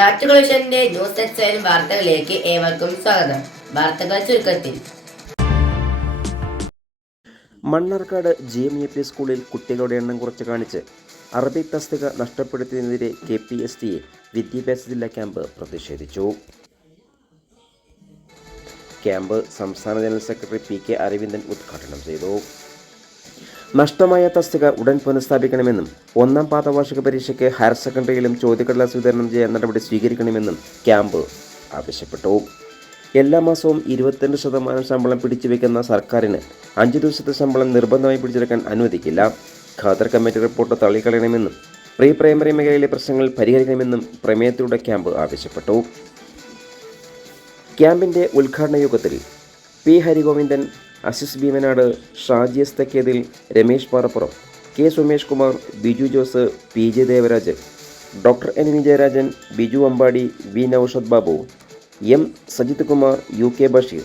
നാട്ടുകളുഷന്റെ news section വാർത്തകളിലേക്ക് ഏവർക്കും സ്വാഗതം. വാർത്തകൾ ചുരുക്കത്തിൽ. മണ്ണാർക്കാട് GMAP സ്കൂളിൽ കുട്ടികളുടെ എണ്ണം കുറച്ച് കാണിച്ച് അറബിക് തസ്തിക നഷ്ടപ്പെടുത്തിയതിനെതിരെ KPSTA വിദ്യാഭ്യാസ ജില്ലാ ക്യാമ്പ് പ്രതിഷേധിച്ചു. ക്യാമ്പ് സംസ്ഥാന ജനറൽ സെക്രട്ടറി PK അരവിന്ദൻ ഉദ്ഘാടനം ചെയ്തു. നഷ്ടമായ തസ്തിക ഉടൻ പുനഃസ്ഥാപിക്കണമെന്നും ഒന്നാം പാദ വാർഷിക പരീക്ഷയ്ക്ക് ഹയർ സെക്കൻഡറിയിലും ചോദ്യക്കടലാസ് വിതരണം ചെയ്യാൻ നടപടി സ്വീകരിക്കണമെന്നും ക്യാമ്പ് ആവശ്യപ്പെട്ടു. എല്ലാ മാസവും 22% ശമ്പളം പിടിച്ചുവെക്കുന്ന സർക്കാരിന് 5 ദിവസത്തെ ശമ്പളം നിർബന്ധമായി പിടിച്ചെടുക്കാൻ അനുവദിക്കില്ല. ഖാദർ കമ്മിറ്റി റിപ്പോർട്ട് തള്ളിക്കളയണമെന്നും പ്രീ പ്രൈമറി മേഖലയിലെ പ്രശ്നങ്ങൾ പരിഹരിക്കണമെന്നും പ്രമേയത്തിലൂടെ ക്യാമ്പ് ആവശ്യപ്പെട്ടു. ക്യാമ്പിൻ്റെ ഉദ്ഘാടന യോഗത്തിൽ P ഹരിഗോവിന്ദൻ, അസിസ് ഭീമനാട്, ഷാജി എസ് തെക്കേതിൽ, രമേശ് പാറപ്പുറം, K Sumesh Kumar, Biju Jose, PJ Devaraj, doctor N Vijayarajan, Biju Ambadi, V Noushad Babu, M Sajith Kumar, UK Basheer,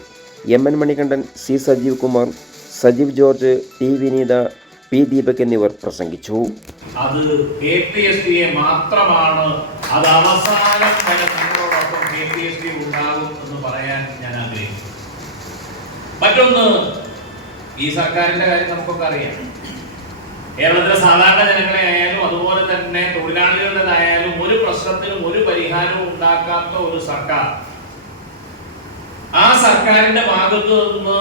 MN Manikandan, C Sajeev Kumar, Sajeev George, T വിനീത, P ദീപക് എന്നിവർ പ്രസംഗിച്ചു. അത് KPSTA മാത്രമാണ്, അത് അവസാനം വരെ നമ്മളോടൊപ്പം KPSTA ഉണ്ടാകും എന്ന് പറയാൻ ഞാൻ ആഗ്രഹിക്കുന്നു. മറ്റൊന്ന്, ഈ സർക്കാരിന്റെ കാര്യം നമുക്കൊക്കെ അറിയാം. കേരളത്തിലെ സാധാരണ ജനങ്ങളെ ആയാലും അതുപോലെ തന്നെ തൊഴിലാളികളുടേതായാലും ഒരു പ്രശ്നത്തിനും ഒരു പരിഹാരവും ഉണ്ടാക്കാത്ത ഒരു സർക്കാർ. ആ സർക്കാരിന്റെ ഭാഗത്ത് നിന്ന്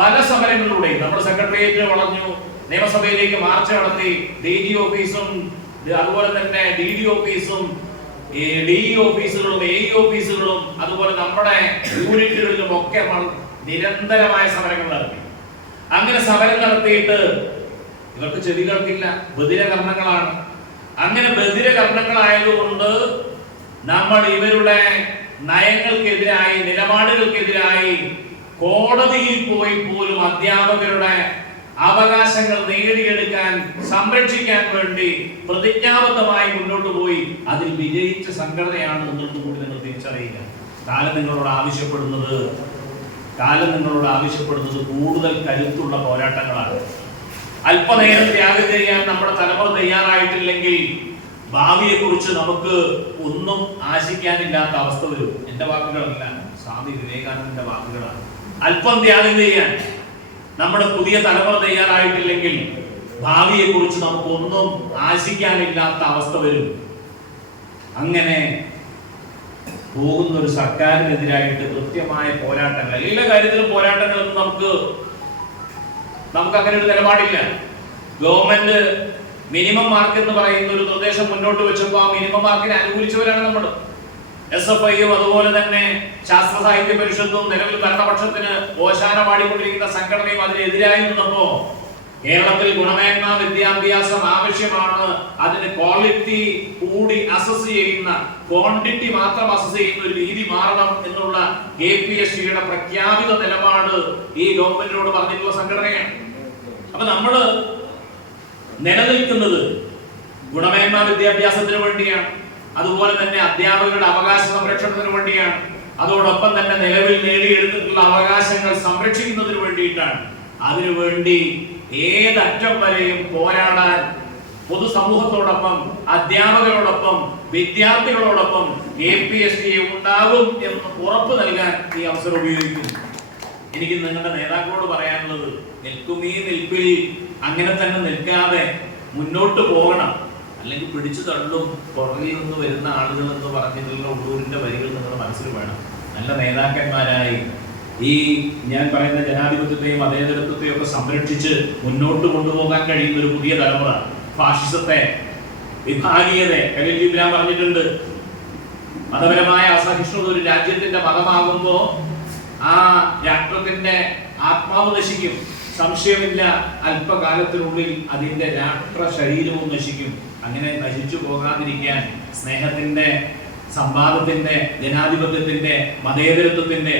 പല സമരങ്ങളിലൂടെയും നമ്മുടെ സെക്രട്ടേറിയറ്റ് വളഞ്ഞു, നിയമസഭയിലേക്ക് മാർച്ച് നടത്തി, DG ഓഫീസും അതുപോലെ തന്നെ DD ഓഫീസും DE ഓഫീസുകളും AE ഓഫീസുകളും അതുപോലെ നമ്മുടെ യൂണിറ്റുകളിലും ഒക്കെ നിരന്തരമായ സമരങ്ങൾ നടത്തി. അങ്ങനെ സമരം നടത്തിയിട്ട് ഇവർക്ക് ചെവി കേൾക്കില്ല, ബധിരകർണങ്ങളാണ്. അങ്ങനെ ബധിരകർണങ്ങളായതുകൊണ്ട് നമ്മൾ ഇവരുടെ നയങ്ങൾക്കെതിരായി, നിലപാടുകൾക്കെതിരായി കോടതിയിൽ പോയി പോലും അധ്യാപകരുടെ അവകാശങ്ങൾ നേടിയെടുക്കാൻ, സംരക്ഷിക്കാൻ വേണ്ടി പ്രതിജ്ഞാബദ്ധമായി മുന്നോട്ട് പോയി. അതിൽ വിജയിച്ച സംഘടനയാണ് മുന്നോട്ട് കൂടി നിങ്ങൾ തിരിച്ചറിയുക. കാലം നിങ്ങളോട് ആവശ്യപ്പെടുന്നത് കൂടുതൽ കരുത്തുള്ള പോരാട്ടങ്ങളാണ്. അല്പനേരം ത്യാഗം ചെയ്യാൻ നമ്മുടെ തലമുറ തയ്യാറായിട്ടില്ലെങ്കിൽ ഭാവിയെ കുറിച്ച് നമുക്ക് ഒന്നും ആശിക്കാനില്ലാത്ത അവസ്ഥ വരും. എന്റെ വാക്കുകളല്ല, സ്വാമി വിവേകാനന്ദന്റെ വാക്കുകളാണ്. അല്പം ത്യാഗം ചെയ്യാൻ നമ്മുടെ പുതിയ തലമുറ തയ്യാറായിട്ടില്ലെങ്കിൽ ഭാവിയെ കുറിച്ച് നമുക്ക് ഒന്നും ആശിക്കാനില്ലാത്ത അവസ്ഥ വരും. അങ്ങനെ പോകുന്ന ഒരു സർക്കാരിനെതിരായിട്ട് കൃത്യമായ പോരാട്ടങ്ങൾ, എല്ലാ കാര്യത്തിലും പോരാട്ടങ്ങളൊന്നും നമുക്ക് അങ്ങനെ ഒരു നിലപാടില്ല. ഗവൺമെന്റ് മിനിമം മാർക്ക് എന്ന് പറയുന്ന ഒരു നിർദ്ദേശം മുന്നോട്ട് വെച്ചപ്പോൾ ആ മിനിമം മാർക്കിനെ അനുകൂലിച്ചവരാണ് നമ്മൾ. SFIയും അതുപോലെ തന്നെ ശാസ്ത്ര സാഹിത്യ പരിഷത്തും നിലവിൽ ഭരണപക്ഷത്തിന് ഓശാന പാടിക്കൊണ്ടിരിക്കുന്ന സംഘടനയും അതിനെതിരായി നിന്നപ്പോ കേരളത്തിൽ ഗുണമേന്മ വിദ്യാഭ്യാസം ആവശ്യമാണ്, അതിന് ക്വാളിറ്റി കൂടി അസസ് ചെയ്യുന്ന, ക്വാണ്ടിറ്റി മാത്രം അസസ് ചെയ്യുന്ന ഒരു രീതി മാറണം എന്നുള്ള KPSTA പ്രഖ്യാപിത നിലപാട് ഈ ഗവൺമെന്റിനോട് പറഞ്ഞിട്ടുള്ള സംഘടനയാണ്. അപ്പൊ നമ്മള് നിലനിൽക്കുന്നത് ഗുണമേന്മ വിദ്യാഭ്യാസത്തിന് വേണ്ടിയാണ്, അതുപോലെ തന്നെ അധ്യാപകരുടെ അവകാശ സംരക്ഷണത്തിന് വേണ്ടിയാണ്, അതോടൊപ്പം തന്നെ നിലവിൽ നേടിയെടുത്തിട്ടുള്ള അവകാശങ്ങൾ സംരക്ഷിക്കുന്നതിന് വേണ്ടിയിട്ടാണ്. അതിനുവേണ്ടി ഏതറ്റം വരെയും പോരാടാൻ പൊതുസമൂഹത്തോടൊപ്പം, അധ്യാപകരോടൊപ്പം, വിദ്യാർത്ഥികളോടൊപ്പം KPSTA ഉണ്ടാകും എന്ന് ഉറപ്പ് നൽകാൻ ഈ അവസരം ഉപയോഗിക്കുന്നു. എനിക്ക് നിങ്ങളുടെ നേതാക്കളോട് പറയാനുള്ളത്, നിൽക്കുമീ നിൽപ്പിൽ അങ്ങനെ തന്നെ നിൽക്കാതെ മുന്നോട്ട് പോകണം. അല്ലെങ്കിൽ പിടിച്ചു തള്ളും പുറകിൽ നിന്ന് വരുന്ന ആളുകൾ എന്ന് പറഞ്ഞിട്ടുള്ള ഉള്ളൂരിന്റെ വരികൾ നിങ്ങൾ മനസ്സിൽ വേണം. നല്ല നേതാക്കന്മാരായി ഈ ഞാൻ പറയുന്ന ജനാധിപത്യത്തെയും മതേതരത്വത്തെയും ഒക്കെ സംരക്ഷിച്ച് മുന്നോട്ട് കൊണ്ടുപോകാൻ കഴിയുന്ന ഒരു പുതിയ തലമുറ, ഫാഷിസത്തെ, വിഭാഗീയതയെ, കലീൽ ജിബ്രാൻ പറഞ്ഞിട്ടുണ്ട്, മതപരമായ അസഹിഷ്ണുത ഒരു രാജ്യത്തിന്റെ മതമാകുമ്പോ ആ രാഷ്ട്രത്തിന്റെ ആത്മാവ് നശിക്കും. സംശയമില്ല, അല്പകാലത്തിനുള്ളിൽ അതിന്റെ രാഷ്ട്ര ശരീരവും നശിക്കും. അങ്ങനെ നശിച്ചു പോകാതിരിക്കാൻ സ്നേഹത്തിന്റെ, സംവാദത്തിന്റെ, ജനാധിപത്യത്തിന്റെ, മതേതരത്വത്തിന്റെ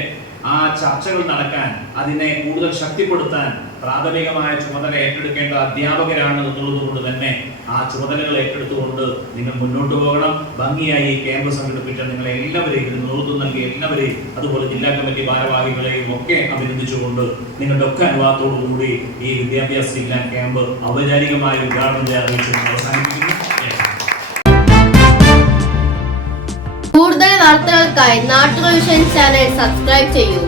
ആ ചർച്ചകൾ നടക്കാൻ, അതിനെ കൂടുതൽ ശക്തിപ്പെടുത്താൻ പ്രാഥമികമായ ചുമതല ഏറ്റെടുക്കേണ്ട അധ്യാപകരാണ് എന്നുള്ളതുകൊണ്ട് തന്നെ ആ ചുമതലകൾ ഏറ്റെടുത്തുകൊണ്ട് നിങ്ങൾ മുന്നോട്ട് പോകണം. ഭംഗിയായി ഈ ക്യാമ്പ് സംഘടിപ്പിച്ച നിങ്ങളെ എല്ലാവരെയും, ഇതിന് നേതൃത്വം നൽകിയ എല്ലാവരെയും, അതുപോലെ ജില്ലാ കമ്മിറ്റി ഭാരവാഹികളെയും ഒക്കെ അഭിനന്ദിച്ചുകൊണ്ട് നിങ്ങളുടെ ഒക്കെ അനുവാദത്തോടുകൂടി ഈ വിദ്യാഭ്യാസ ജില്ലാ ക്യാമ്പ് ഔപചാരികമായി ഉദ്ഘാടനം ചെയ്യാൻ അവസാനിപ്പിക്കുന്നു. വാർത്തകൾക്കായി നാട്ടുകൾ വിഷൻ ചാനൽ സബ്സ്ക്രൈബ് ചെയ്യൂ.